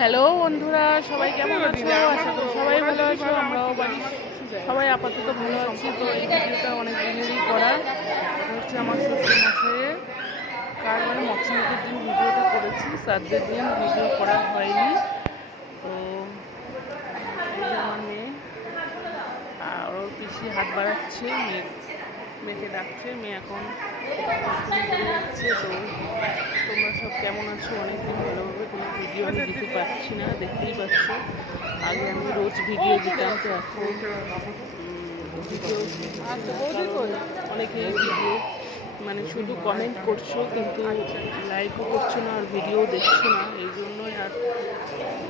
Hello বন্ধুরা, সবাই কেমন আছো? আশা করি সবাই ভালো আছো। আমরাও বাড়ির সবাই আপাতত ভালো আছি। তো এই ভিডিওটা অনেক দিনেরই করা, এটা হচ্ছে আমার শ্বশুর মশাইয়ের কার মানে মৎস্যমুখের দিন ভিডিওটা করেছি, শ্রাদ্ধের দিন ভিডিও করা হয়নি। তো এই যে আমার মেয়ে আর ওর পিসি হাত বাড়াচ্ছে, মেয়েকে ডাকছে, মেয়ে এখন স্কুলে চলে যাচ্ছে। তো তোমরা সব কেমন আছো? অনেকদিন ভালোভাবে কোনো ভিডিও আমি দিতে পারছি না, দেখতেই পাচ্ছ। আগে আমি রোজ ভিডিও দিতাম, তো এখন ভিডিও অনেকে ভিডিও মানে শুধু কমেন্ট করছো কিন্তু লাইকও করছো না আর ভিডিও দেখছো না। এই জন্যই আর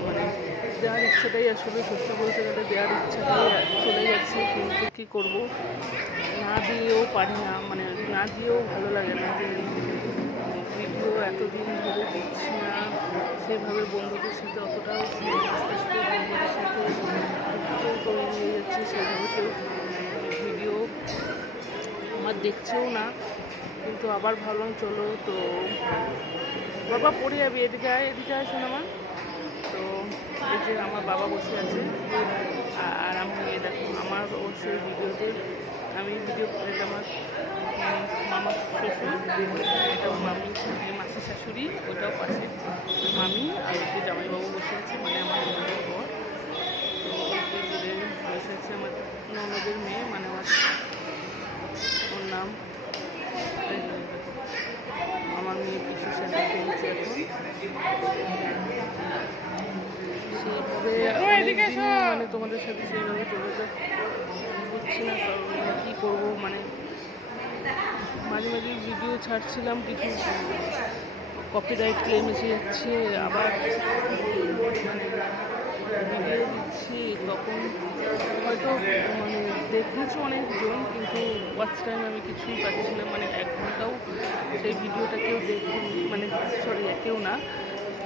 মানে দেওয়ার ইচ্ছাটাই আসলে সত্য বলতে গেলে দেওয়ার ইচ্ছাটাই চলে যাচ্ছে, কিন্তু কী করবো, না দিয়েও পারি না, মানে না দিয়েও ভালো লাগে না যে ভিডিও এতদিন ধরে দিচ্ছি না। সেভাবে বন্ধুদের সাথে অতটাও আস্তে আস্তে বন্ধুদের সাথে করে নিয়ে যাচ্ছে, সেভাবে কেউ ভিডিও আমার দেখছেও না। কিন্তু আবার ভাবলাম চলো, তো বাবা পড়ে যাবে, এদিকে আয় শোনামা। তো এই যে আমার বাবা বসে আছে আর আমি দেখো আমার অবশ্যই ভিডিওতে আমি ভিডিও এটা আমার মামা শ্বশুর, এটাও মামি, মাসির শাশুড়ি, ওটাও পাশে মামি, আর ওই যে জামাইবাবু বসে আছে, মানে আমার ননদের বর। তো ওই যে বসে আছে আমার ননদের মেয়ে, মানে ওর নাম আমার মেয়ে পিসুর সাথে খেলছে এখন। সেইভাবে মানে তোমাদের সাথে সেইভাবে যোগাযোগ করছি না, কারণ কী করবো, মানে মাঝে মাঝে ভিডিও ছাড়ছিলাম, কিছু কপিরাইট ক্লেম এসে যাচ্ছে, আবার মানে ভিডিও দিচ্ছি, তখন হয়তো মানে দেখেছো অনেকজন, কিন্তু ওয়াচ টাইম আমি কিছুই পাচ্ছি না, মানে 1 ঘন্টাও সেই ভিডিওটা কেউ দেখেনি, মানে সরি কেউ না,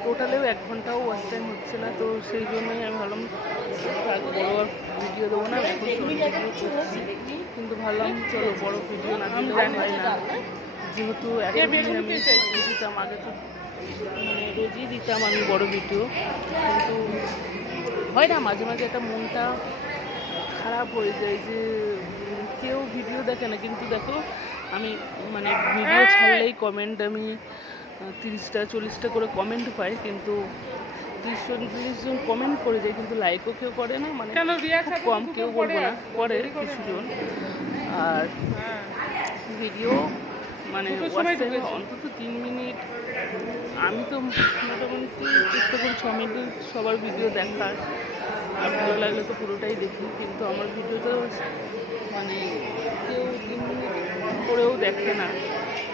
টোটালেও 1 ঘন্টাও ওয়াচ টাইম হচ্ছে না। তো সেই জন্যই আমি ভাবলাম বড়ো আর ভিডিও দেবো না, এখন ভিডিও করছি, কিন্তু ভাবলাম চলো বড়ো ভিডিও না দিলে হয় না, যেহেতু একদিন আমি দিতাম, আগে তো মানে রোজই দিতাম আমি বড় ভিডিও, কিন্তু হয় না, মাঝে মাঝে একটা মনটা খারাপ হয়ে যায় যে কেউ ভিডিও দেখে না। কিন্তু দেখো আমি মানে ভিডিও ছাড়লেই কমেন্ট আমি 30টা 40টা করে কমেন্ট পাই, কিন্তু 30-40 জন কমেন্ট করে যায়, কিন্তু লাইকও কেউ করে না, মানে কম, কেউ বলবো না, করে কিছুজন। আর ভিডিও মানে অন্তত 3 মিনিট, আমি তো মোটামুটি চেষ্টা করি 6 মিনিট সবার ভিডিও দেখার, আর ভালো লাগলে তো পুরোটাই দেখি, কিন্তু আমার ভিডিওটা মানে কেউ 3 মিনিট করেও দেখে না।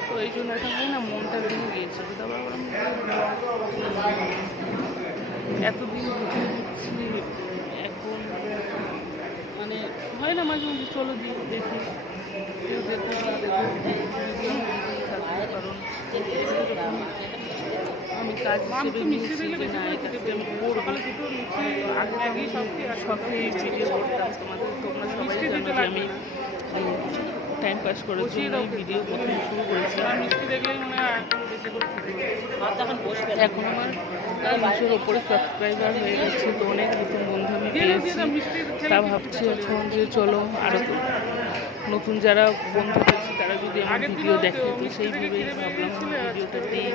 তো এই জন্য একটা হয় না, মনটা ভেঙে গিয়েছে। তারপর এতদিন ভিডিও দিচ্ছি, এখন মানে হয় না, মাঝে মাঝে চলো দেখি, কেউ দেখো না দেখো ভিডিও থাকবে, কারণ আমি কাজ হিসেবে নিয়েছি যে না এই কাজটা আমি করবো। আগে আমি শখে ভিডিও করতাম, তোমরা সবাই জানো যে আমি টাইম পাস করার জন্য ভিডিও প্রথমে শুরু করেছিলাম। এখন আমার 300-র ওপরে সাবস্ক্রাইবার হয়ে গেছে, তো অনেক নতুন বন্ধু আমি পেয়েছি। তা ভাবছি এখন যে চলো আরও নতুন যারা বন্ধু পেয়েছি তারা যদি আমার ভিডিও দেখে, তো সেইভাবেই ভাবলাম ভিডিওটা দিই।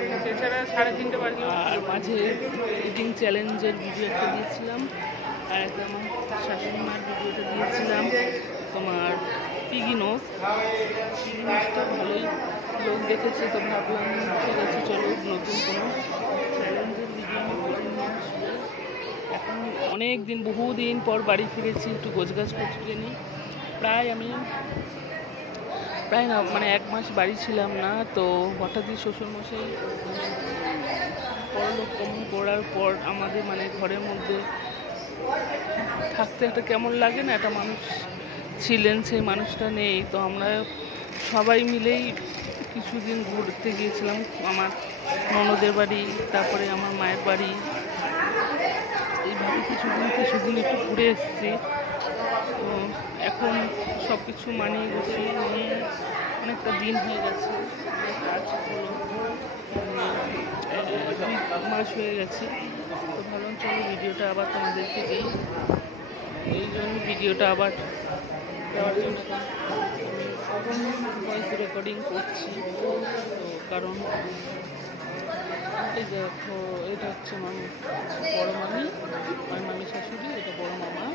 আর মাঝে ইটিং চ্যালেঞ্জের ভিডিও একটা দিয়েছিলাম, আর একটা আমার শাশুড়ি মার ভিডিওটা দিয়েছিলাম তোমার পিগিনোসটা ভালোই লোক দেখেছে, তো ভাবলাম ঠিক আছে চলো নতুন কোনো চ্যালেঞ্জের ভিডিও আমি করে নিয়ে আসবো। এখন অনেক দিন বহুদিন পর বাড়ি ফিরেছি, একটু গোছগাছ করতে নিই। প্রায় না মানে 1 মাস বাড়ি ছিলাম না, তো হঠাৎই শ্বশুরমশাই পরলোক গমন করার পর আমাদের মানে ঘরের মধ্যে থাকতে একটা কেমন লাগে না, একটা মানুষ ছিলেন, সেই মানুষটা নেই। তো আমরা সবাই মিলেই কিছুদিন ঘুরতে গিয়েছিলাম, আমার ননদের বাড়ি, তারপরে আমার মায়ের বাড়ি, এইভাবে কিছুদিন একটু ঘুরে এসেছি। তো এখন সব কিছু মানিয়ে গুছিয়ে নিয়ে অনেকটা দিন হয়ে গেছে। কাজ হলো 2 মাস হয়ে গেছে। তো ভাবলাম চলো ভিডিওটা আবার তোমাদেরকে দিই, এই জন্য ভিডিওটা আবার দেওয়ার জন্য ভয়েস রেকর্ডিং করছি। তো কারণ এই দেখো, এটা হচ্ছে মামি, বড় মামি, আমার মামি শাশুড়ি, এটা বড় মামা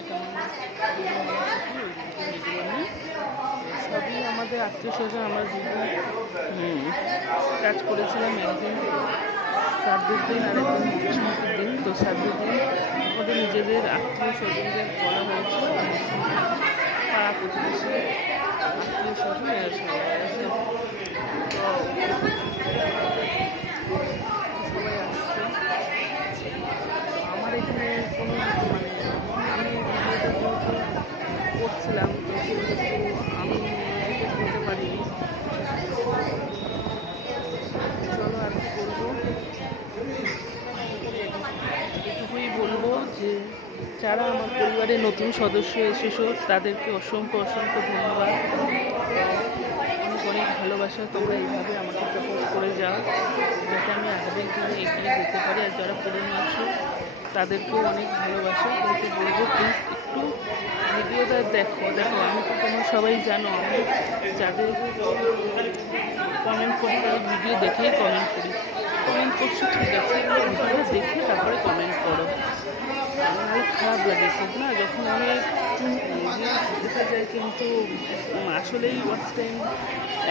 এটা আমার শাশুড়ি, ওইদিকে মেজো মামি, সবই আমাদের আত্মীয় স্বজন। আমরা দুদিন কাজ করেছিলাম, একদিন শ্রাদ্ধের দিন আর একদিন মুখ্যমন্ত্রীর দিন। তো শ্রাদ্ধের দিন আমাদের নিজেদের আত্মীয় স্বজনদের বলা হয়েছিল, পাড়া প্রতিবেশী আত্মীয় স্বজন এরা সবাই আসে। তো সবাই আসছে। তো আমার এখানে কোনো আমি ভিডিওটা করছিলাম, তো সেহেতু আমি বলতে পারিনি। চলো আর কি বলবো, এটুকুই বলবো যে যারা আমার পরিবারের নতুন সদস্য এসেছো তাদেরকে অসংখ্য অসংখ্য ধন্যবাদ, অনেক অনেক ভালোবাসা। তোমরা এইভাবে আমাকে সাপোর্ট করে যাও যাতে আমি আগামী দিনে এগিয়ে যেতে পারি। আর যারা পুরনো আছো তাদেরকেও অনেক ভালোবাসা। কিন্তু বলবো প্লিজ একটু ভিডিওটা দেখো। আমি তো তোমরা সবাই জানো, আমি যাদের কমেন্ট করি তাদের ভিডিও দেখেই কমেন্ট করি। কমেন্ট করছি ঠিক আছে, ভিডিও দেখে তারপরে কমেন্ট করো। আমার খারাপ লাগে খুব না, যখন আমি দেখা যায় কিন্তু আসলেই ওয়াচ টাইম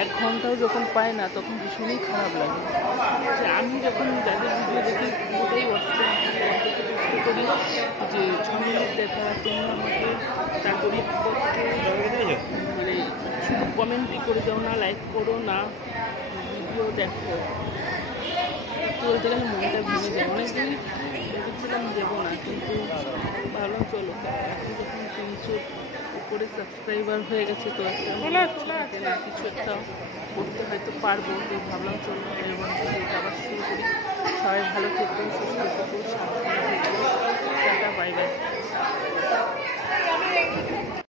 1 ঘন্টাও যখন পাই না তখন ভীষণই খারাপ লাগে। যে আমি যখন যাদের ভিডিও দেখি পুরোটাই ওয়াচ টাইম চেষ্টা করি যে 6 মিনিট দেখা, তোমরা আমাকে তার পরিবর্তে মানে শুধু কমেন্টই করে যাও না, লাইক করো না, ভিডিও দেখো। বলতে গেলে মনটা ভেঙে যায়। অনেকদিন ভেবেছিলাম দেবো না, কিন্তু ভালো চলো, এখন যখন 300 উপরে সাবস্ক্রাইবার হয়ে গেছে তো একটা কিছু একটা করতে হয়তো পারবো। তো ভাবলাম চলো এবার ভিডিওটা আবার শুরু করি। সবাই ভালো থেকো, সুস্থ থেকো, সাবধানে থেকো, টাটা, বাই বাই।